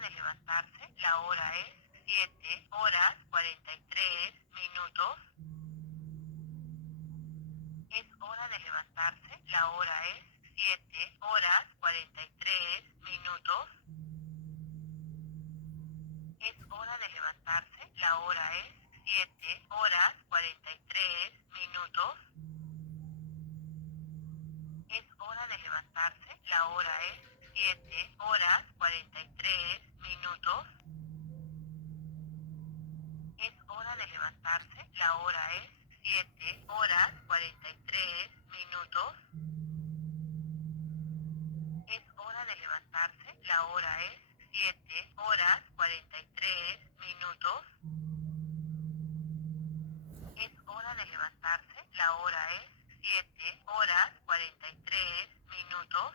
de levantarse, la hora es 7:43 minutos. Es hora de levantarse, la hora es 7:43 minutos. Es hora de levantarse, la hora es 7:43 minutos. Es hora de levantarse, la hora es 7:43 minutos. Es hora de levantarse, la hora es 7:43 minutos. Es hora de levantarse, la hora es 7:43 minutos. Es hora de levantarse, la hora es 7:43 minutos.